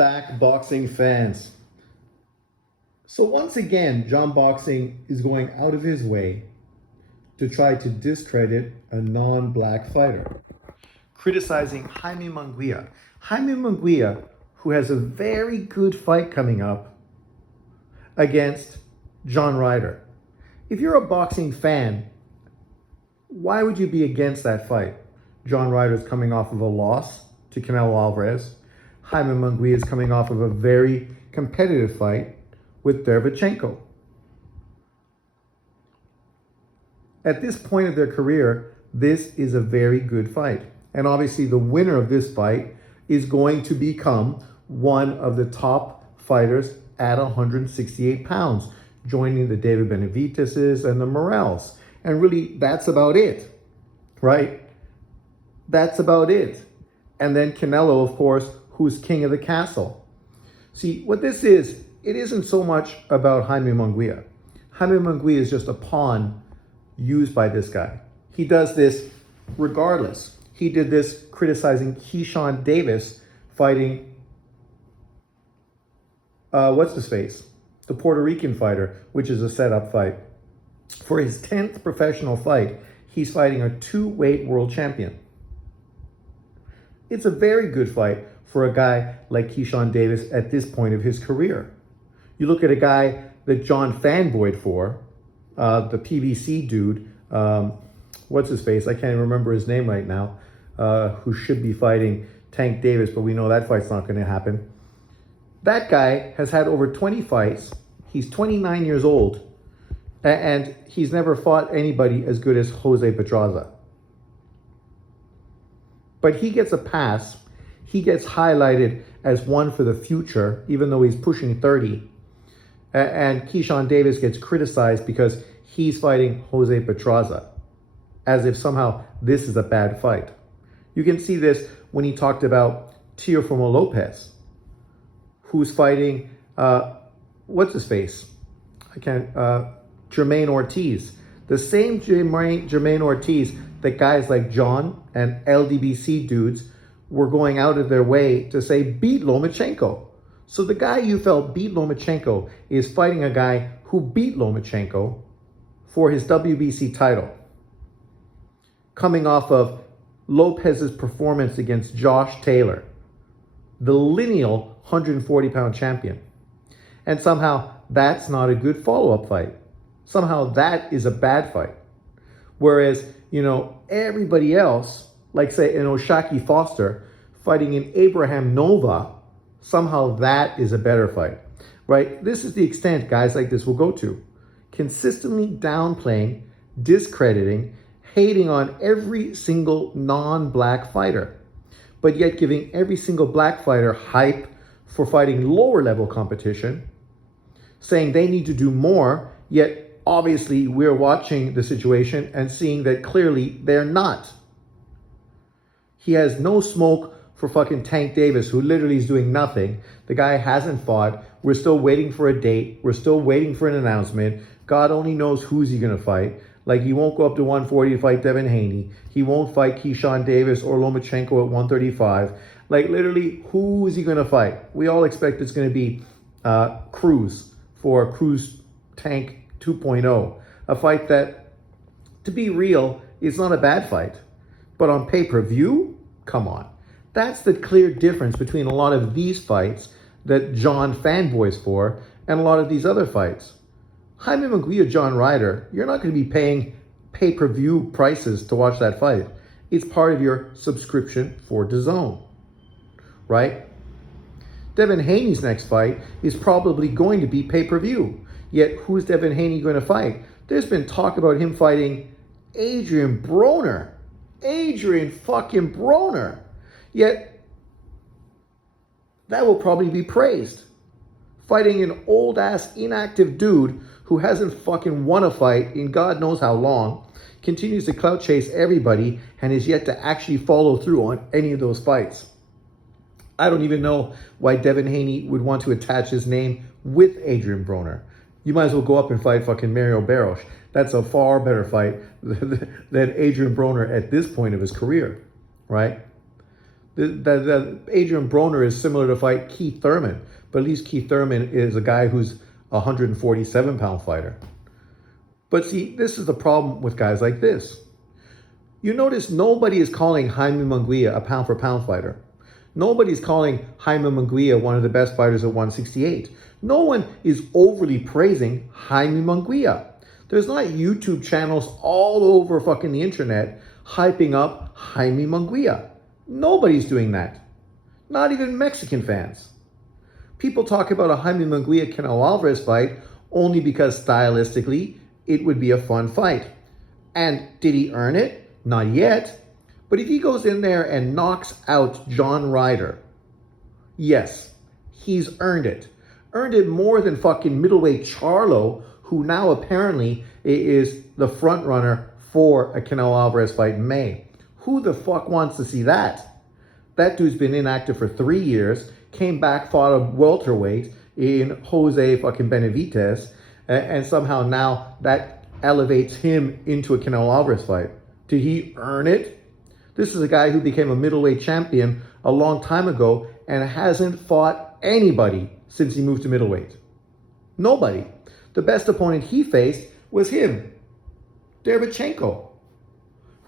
Back, boxing fans. So once again, John Boxing is going out of his way to try to discredit a non-black fighter, criticizing Jaime Munguia. Jaime Munguia, who has a very good fight coming up against John Ryder. If you're a boxing fan, why would you be against that fight? John Ryder's coming off of a loss to Canelo Alvarez. Jaime Munguia is coming off of a very competitive fight with Derevyanchenko. At this point of their career, this is a very good fight. And obviously the winner of this fight is going to become one of the top fighters at 168 pounds, joining the David Benavidez's and the Morrells. And really, that's about it, right? That's about it. And then Canelo, of course, who's king of the castle. See, what this is, it isn't so much about Jaime Munguia. Jaime Munguia is just a pawn used by this guy. He does this regardless. He did this criticizing Keyshawn Davis fighting, what's his face? The Puerto Rican fighter, which is a setup fight. For his 10th professional fight, he's fighting a two-weight world champion. It's a very good fight for a guy like Keyshawn Davis at this point of his career. You look at a guy that John fanboyed for, the PBC dude, what's his face? I can't even remember his name right now, who should be fighting Tank Davis, but we know that fight's not going to happen. That guy has had over 20 fights. He's 29 years old, and he's never fought anybody as good as Jose Pedraza. But he gets a pass. He gets highlighted as one for the future, even though he's pushing 30. And Keyshawn Davis gets criticized because he's fighting Jose Pedraza, as if somehow this is a bad fight. You can see this when he talked about Teofimo Lopez, who's fighting, what's his face? Jermaine Ortiz. The same Jermaine Ortiz that guys like John and LDBC dudes were going out of their way to say beat Lomachenko. So the guy you felt beat Lomachenko is fighting a guy who beat Lomachenko for his WBC title, coming off of Lopez's performance against Josh Taylor, the lineal 140-pound champion. And somehow that's not a good follow-up fight. Somehow that is a bad fight. Whereas, everybody else, like say an O'Shaquie Foster fighting an Abraham Nova, somehow that is a better fight, right? This is the extent guys like this will go to. Consistently downplaying, discrediting, hating on every single non-black fighter, but yet giving every single black fighter hype for fighting lower level competition, saying they need to do more, yet obviously we're watching the situation and seeing that clearly they're not. He has no smoke for fucking Tank Davis, who literally is doing nothing. The guy hasn't fought. We're still waiting for a date. We're still waiting for an announcement. God only knows who's he going to fight. Like, he won't go up to 140 to fight Devin Haney. He won't fight Keyshawn Davis or Lomachenko at 135. Like, literally, who is he going to fight? We all expect it's going to be Cruz for Cruz Tank 2.0. A fight that, to be real, is not a bad fight. But on pay-per-view, come on. That's the clear difference between a lot of these fights that John fanboys for and a lot of these other fights. Jaime Munguia, John Ryder, you're not going to be paying pay-per-view prices to watch that fight. It's part of your subscription for DAZN, right? Devin Haney's next fight is probably going to be pay-per-view. Yet, who's Devin Haney going to fight? There's been talk about him fighting Adrian Broner. Adrian fucking Broner. Yet, that will probably be praised. Fighting an old-ass inactive dude who hasn't fucking won a fight in God knows how long, continues to clout chase everybody, and is yet to actually follow through on any of those fights. I don't even know why Devin Haney would want to attach his name with Adrian Broner. You might as well go up and fight fucking Mario Barros. That's a far better fight than Adrian Broner at this point of his career, right? The Adrian Broner is similar to fight Keith Thurman, but at least Keith Thurman is a guy who's a 147-pound fighter. But see, this is the problem with guys like this. You notice nobody is calling Jaime Munguia a pound-for-pound fighter. Nobody's calling Jaime Munguia one of the best fighters at 168. No one is overly praising Jaime Munguia. There's not YouTube channels all over fucking the internet hyping up Jaime Munguia. Nobody's doing that. Not even Mexican fans. People talk about a Jaime Munguia Canelo Alvarez fight only because stylistically it would be a fun fight. And did he earn it? Not yet. But if he goes in there and knocks out John Ryder, yes, he's earned it. Earned it more than fucking middleweight Charlo, who now apparently is the front runner for a Canelo Alvarez fight in May. Who the fuck wants to see that? That dude's been inactive for 3 years, came back, fought a welterweight in Jose fucking Benavidez, and somehow now that elevates him into a Canelo Alvarez fight. Did he earn it? This is a guy who became a middleweight champion a long time ago and hasn't fought anybody since he moved to middleweight. Nobody. The best opponent he faced was him, Derevyanchenko,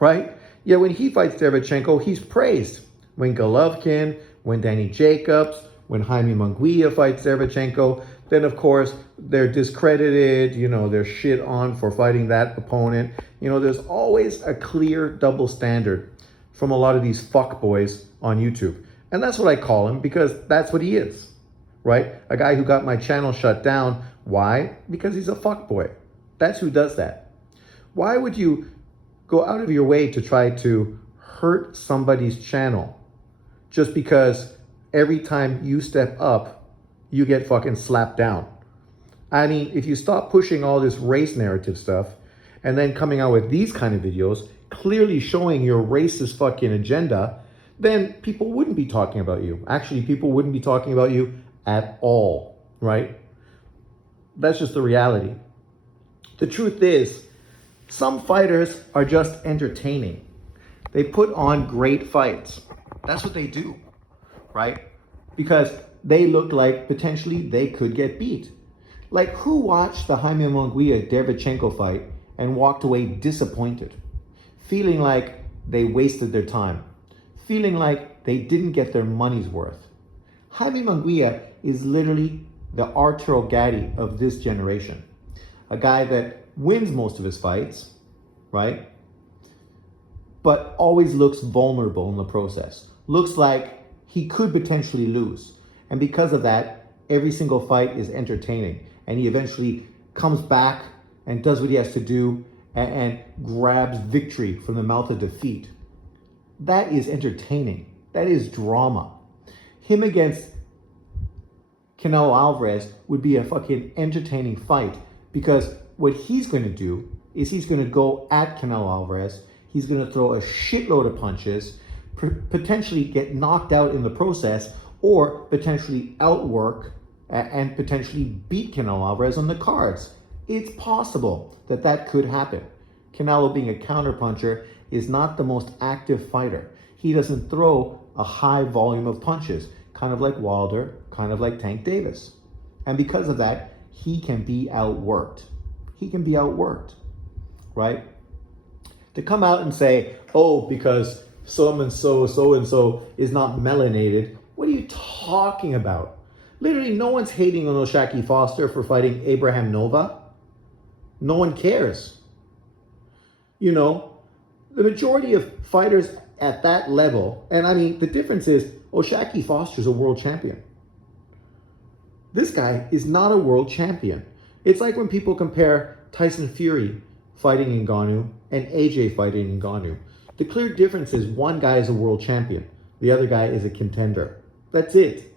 right? Yeah, when he fights Derevyanchenko, he's praised. When Golovkin, when Danny Jacobs, when Jaime Munguia fights Derevyanchenko, then of course they're discredited, they're shit on for fighting that opponent. There's always a clear double standard from a lot of these fuckboys on YouTube. And that's what I call him, because that's what he is, right? A guy who got my channel shut down. Why? Because he's a fuckboy. That's who does that. Why would you go out of your way to try to hurt somebody's channel just because every time you step up, you get fucking slapped down? I mean, if you stop pushing all this race narrative stuff and then coming out with these kind of videos, clearly showing your racist fucking agenda, then people wouldn't be talking about you. Actually, people wouldn't be talking about you at all, right? That's just the reality. The truth is, some fighters are just entertaining. They put on great fights. That's what they do, right? Because they look like potentially they could get beat. Like, who watched the Jaime Munguia Derevyanchenko fight and walked away disappointed, feeling like they wasted their time, feeling like they didn't get their money's worth? Jaime Munguia is literally the Arturo Gatti of this generation. A guy that wins most of his fights, right? But always looks vulnerable in the process. Looks like he could potentially lose. And because of that, every single fight is entertaining. And he eventually comes back and does what he has to do and grabs victory from the mouth of defeat. That is entertaining. That is drama. Him against Canelo Alvarez would be a fucking entertaining fight, because what he's going to do is he's going to go at Canelo Alvarez. He's going to throw a shitload of punches, potentially get knocked out in the process, or potentially outwork and potentially beat Canelo Alvarez on the cards. It's possible that that could happen. Canelo, being a counterpuncher, is not the most active fighter. He doesn't throw a high volume of punches, kind of like Wilder, kind of like Tank Davis. And because of that, he can be outworked. He can be outworked, right? To come out and say, oh, because so-and-so is not melanated, what are you talking about? Literally, no one's hating on O'Shaquie Foster for fighting Abraham Nova. No one cares. The majority of fighters at that level, and I mean, the difference is O'Shaquie Foster's a world champion. This guy is not a world champion. It's like when people compare Tyson Fury fighting Ngannou and AJ fighting Ngannou. The clear difference is one guy is a world champion. The other guy is a contender. That's it.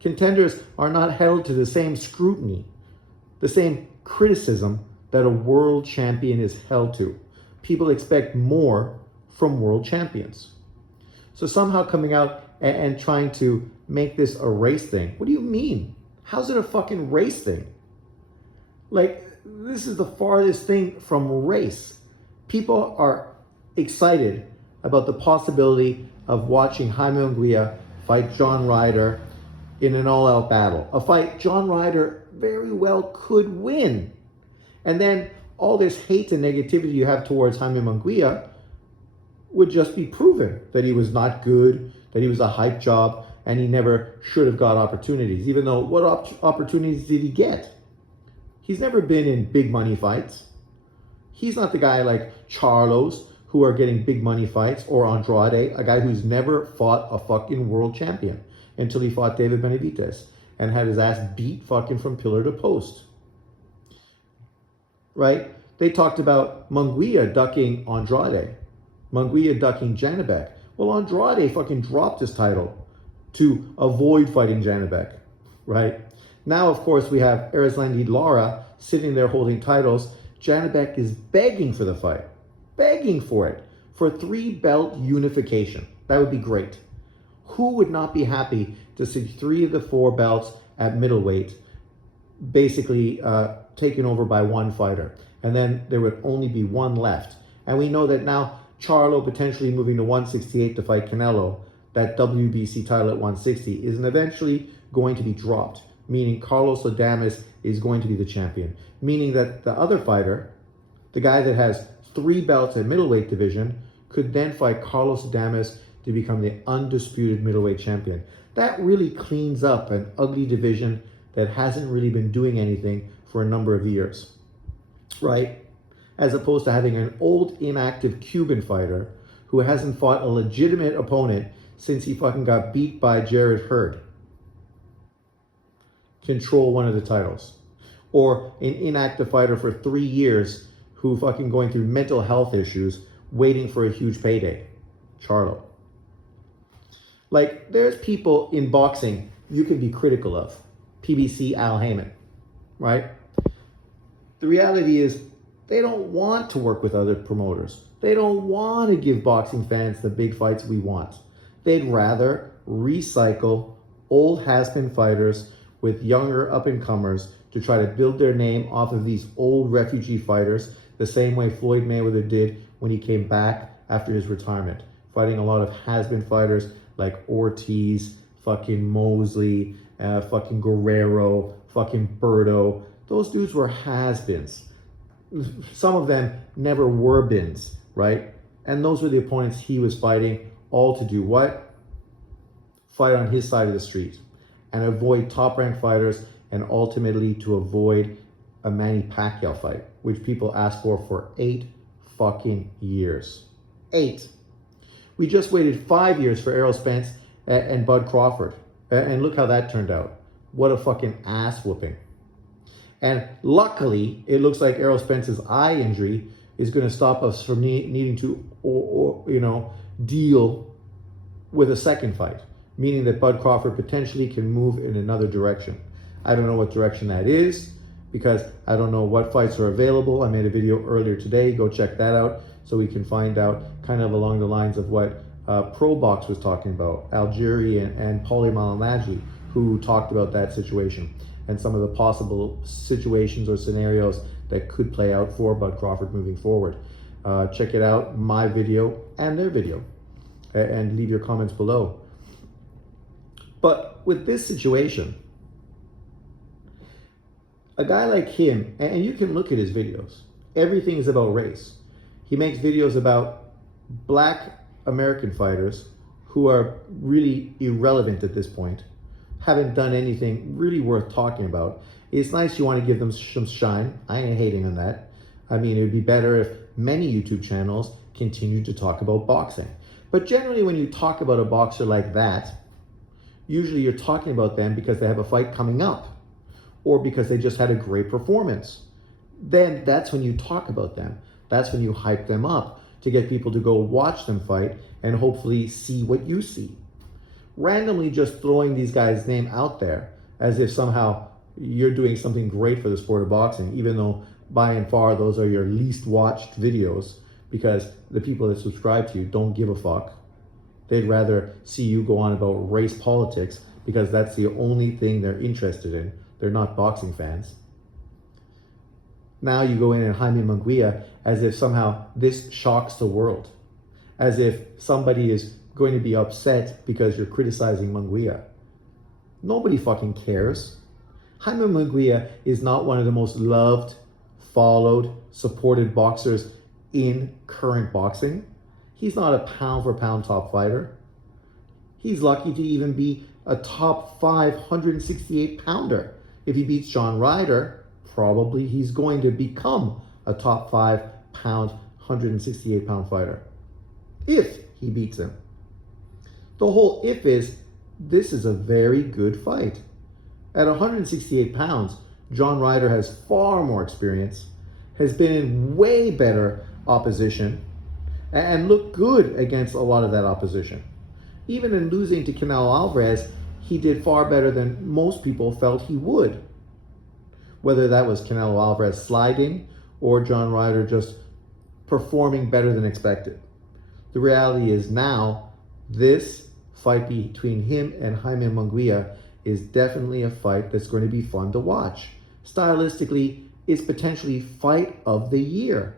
Contenders are not held to the same scrutiny, the same criticism that a world champion is held to. People expect more from world champions. So somehow coming out and trying to make this a race thing. What do you mean? How's it a fucking race thing? Like, this is the farthest thing from race. People are excited about the possibility of watching Jaime Munguia fight John Ryder in an all-out battle. A fight John Ryder very well could win. And then all this hate and negativity you have towards Jaime Munguia would just be proven that he was not good, that he was a hype job, and he never should have got opportunities. Even though, what opportunities did he get? He's never been in big money fights. He's not the guy like Charlos who are getting big money fights, or Andrade, a guy who's never fought a fucking world champion until he fought David Benavidez and had his ass beat fucking from pillar to post. Right? They talked about Munguia ducking Andrade, Munguia ducking Janibek. Well, Andrade fucking dropped his title to avoid fighting Janibek, right? Now, of course, we have Erislandy Lara sitting there holding titles. Janibek is begging for the fight, begging for it, for 3-belt unification. That would be great. Who would not be happy to see 3 of the 4 belts at middleweight basically taken over by one fighter? And then there would only be one left. And we know that now Charlo potentially moving to 168 to fight Canelo, that WBC title at 160, is eventually going to be dropped, meaning Carlos Adames is going to be the champion, meaning that the other fighter, the guy that has 3 belts at middleweight division, could then fight Carlos Adames to become the undisputed middleweight champion. That really cleans up an ugly division that hasn't really been doing anything for a number of years, right? As opposed to having an old inactive Cuban fighter who hasn't fought a legitimate opponent since he fucking got beat by Jared Hurd control one of the titles. Or an inactive fighter for 3 years who fucking going through mental health issues waiting for a huge payday. Charlo. Like, there's people in boxing you can be critical of. PBC Al Heyman, right? The reality is they don't want to work with other promoters. They don't want to give boxing fans the big fights we want. They'd rather recycle old has-been fighters with younger up-and-comers to try to build their name off of these old refugee fighters, the same way Floyd Mayweather did when he came back after his retirement, fighting a lot of has-been fighters like Ortiz, fucking Mosley, fucking Guerrero, fucking Berto. Those dudes were has-beens. Some of them never were bins, right? And those were the opponents he was fighting, all to do what? Fight on his side of the street and avoid top-ranked fighters, and ultimately to avoid a Manny Pacquiao fight, which people asked for 8 fucking years. 8. We just waited 5 years for Errol Spence and Bud Crawford. And look how that turned out. What a fucking ass whooping. And luckily, it looks like Errol Spence's eye injury is going to stop us from needing to, deal with a second fight, meaning that Bud Crawford potentially can move in another direction. I don't know what direction that is because I don't know what fights are available. I made a video earlier today. Go check that out so we can find out kind of along the lines of what ProBox was talking about, Algieri and Paulie Malignaggi, who talked about that situation and some of the possible situations or scenarios that could play out for Bud Crawford moving forward. Check it out, my video and their video, and leave your comments below. But with this situation, a guy like him, and you can look at his videos, everything is about race. He makes videos about black American fighters who are really irrelevant at this point, haven't done anything really worth talking about. It's nice you want to give them some shine. I ain't hating on that. I mean, it would be better if many YouTube channels continued to talk about boxing. But generally, when you talk about a boxer like that, usually you're talking about them because they have a fight coming up or because they just had a great performance. Then that's when you talk about them. That's when you hype them up to get people to go watch them fight and hopefully see what you see. Randomly just throwing these guys' name out there as if somehow you're doing something great for the sport of boxing, even though by and far those are your least watched videos because the people that subscribe to you don't give a fuck. They'd rather see you go on about race politics because that's the only thing they're interested in. They're not boxing fans. Now you go in and Jaime Munguia as if somehow this shocks the world. As if somebody is going to be upset because you're criticizing Munguia. Nobody fucking cares. Jaime Munguia is not one of the most loved, followed, supported boxers in current boxing. He's not a pound for pound top fighter. He's lucky to even be a top 5 168 pounder. If he beats John Ryder, probably he's going to become a top 5 pound 168 pound fighter. If he beats him. The whole if is, this is a very good fight. At 168 pounds, John Ryder has far more experience, has been in way better opposition, and looked good against a lot of that opposition. Even in losing to Canelo Alvarez, he did far better than most people felt he would. Whether that was Canelo Alvarez sliding or John Ryder just performing better than expected. The reality is now, this fight between him and Jaime Munguia is definitely a fight that's going to be fun to watch. Stylistically, it's potentially fight of the year.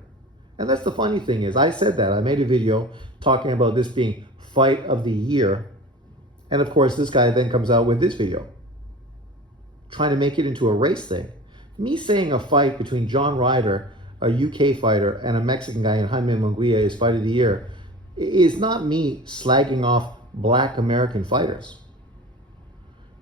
And that's the funny thing is, I said that. I made a video talking about this being fight of the year. And of course, this guy then comes out with this video, trying to make it into a race thing. Me saying a fight between John Ryder, a UK fighter, and a Mexican guy in Jaime Munguia is fight of the year is not me slagging off black American fighters.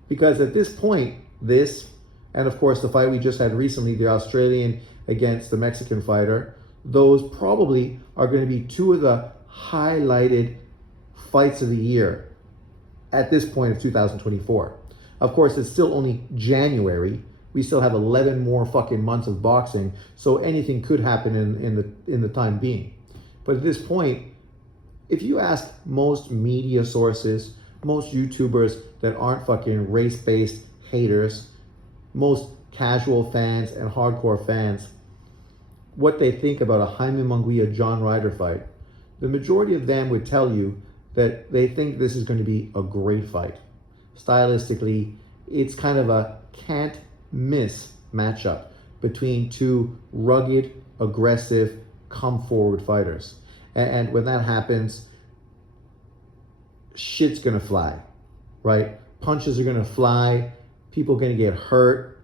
Because at this point, this, and of course the fight we just had recently, the Australian against the Mexican fighter, those probably are going to be two of the highlighted fights of the year at this point of 2024. Of course, it's still only January. We still have 11 more fucking months of boxing, so anything could happen in the time being. But at this point, if you ask most media sources, most YouTubers that aren't fucking race-based haters, most casual fans and hardcore fans, what they think about a Jaime Munguia John Ryder fight, the majority of them would tell you that they think this is going to be a great fight. Stylistically, it's kind of a can't miss matchup between two rugged, aggressive, come forward fighters. And when that happens, shit's gonna fly, right? Punches are gonna fly, people are gonna get hurt,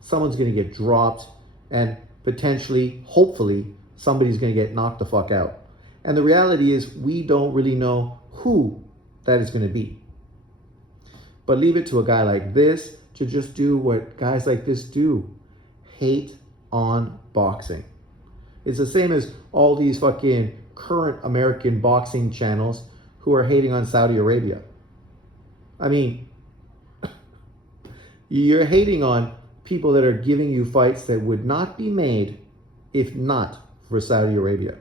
someone's gonna get dropped, and potentially, hopefully, somebody's gonna get knocked the fuck out. And the reality is, we don't really know who that is gonna be. But leave it to a guy like this to just do what guys like this do. Hate on boxing. It's the same as all these fucking current American boxing channels who are hating on Saudi Arabia. I mean, you're hating on people that are giving you fights that would not be made if not for Saudi Arabia.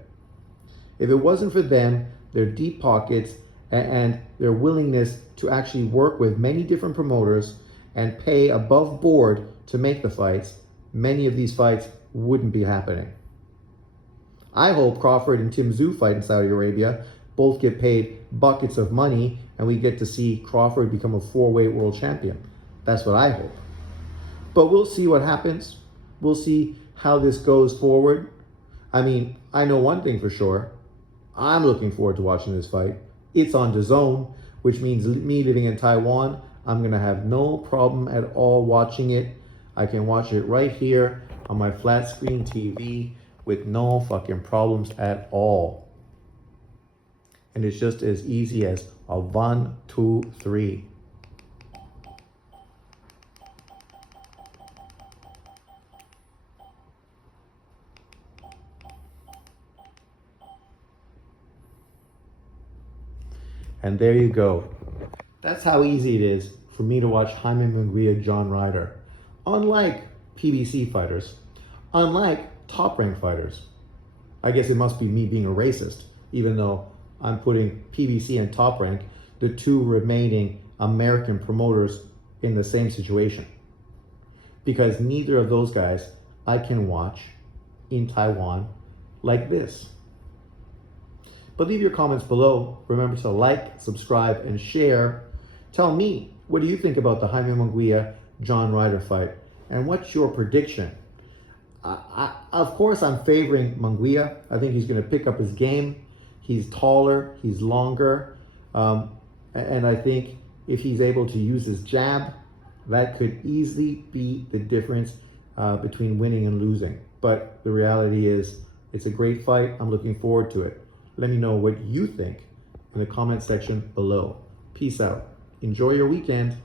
If it wasn't for them, their deep pockets, and their willingness to actually work with many different promoters and pay above board to make the fights, many of these fights wouldn't be happening. I hope Crawford and Tim Tszyu fight in Saudi Arabia, both get paid buckets of money, and we get to see Crawford become a 4-weight world champion. That's what I hope. But we'll see what happens. We'll see how this goes forward. I mean, I know one thing for sure. I'm looking forward to watching this fight. It's on DAZN, which means me living in Taiwan, I'm going to have no problem at all watching it. I can watch it right here on my flat screen TV with no fucking problems at all. And it's just as easy as a 1, 2, 3. And there you go. That's how easy it is for me to watch Jaime Munguia John Ryder. Unlike PBC fighters, unlike top-ranked fighters. I guess it must be me being a racist, even though I'm putting PBC and Top Rank, the two remaining American promoters, in the same situation. Because neither of those guys I can watch in Taiwan like this. But leave your comments below. Remember to like, subscribe, and share. Tell me, what do you think about the Jaime Munguia John Ryder fight? And what's your prediction? Of course, I'm favoring Munguia. I think he's going to pick up his game. He's taller, he's longer. And I think if he's able to use his jab, that could easily be the difference between winning and losing. But the reality is, it's a great fight. I'm looking forward to it. Let me know what you think in the comment section below. Peace out. Enjoy your weekend.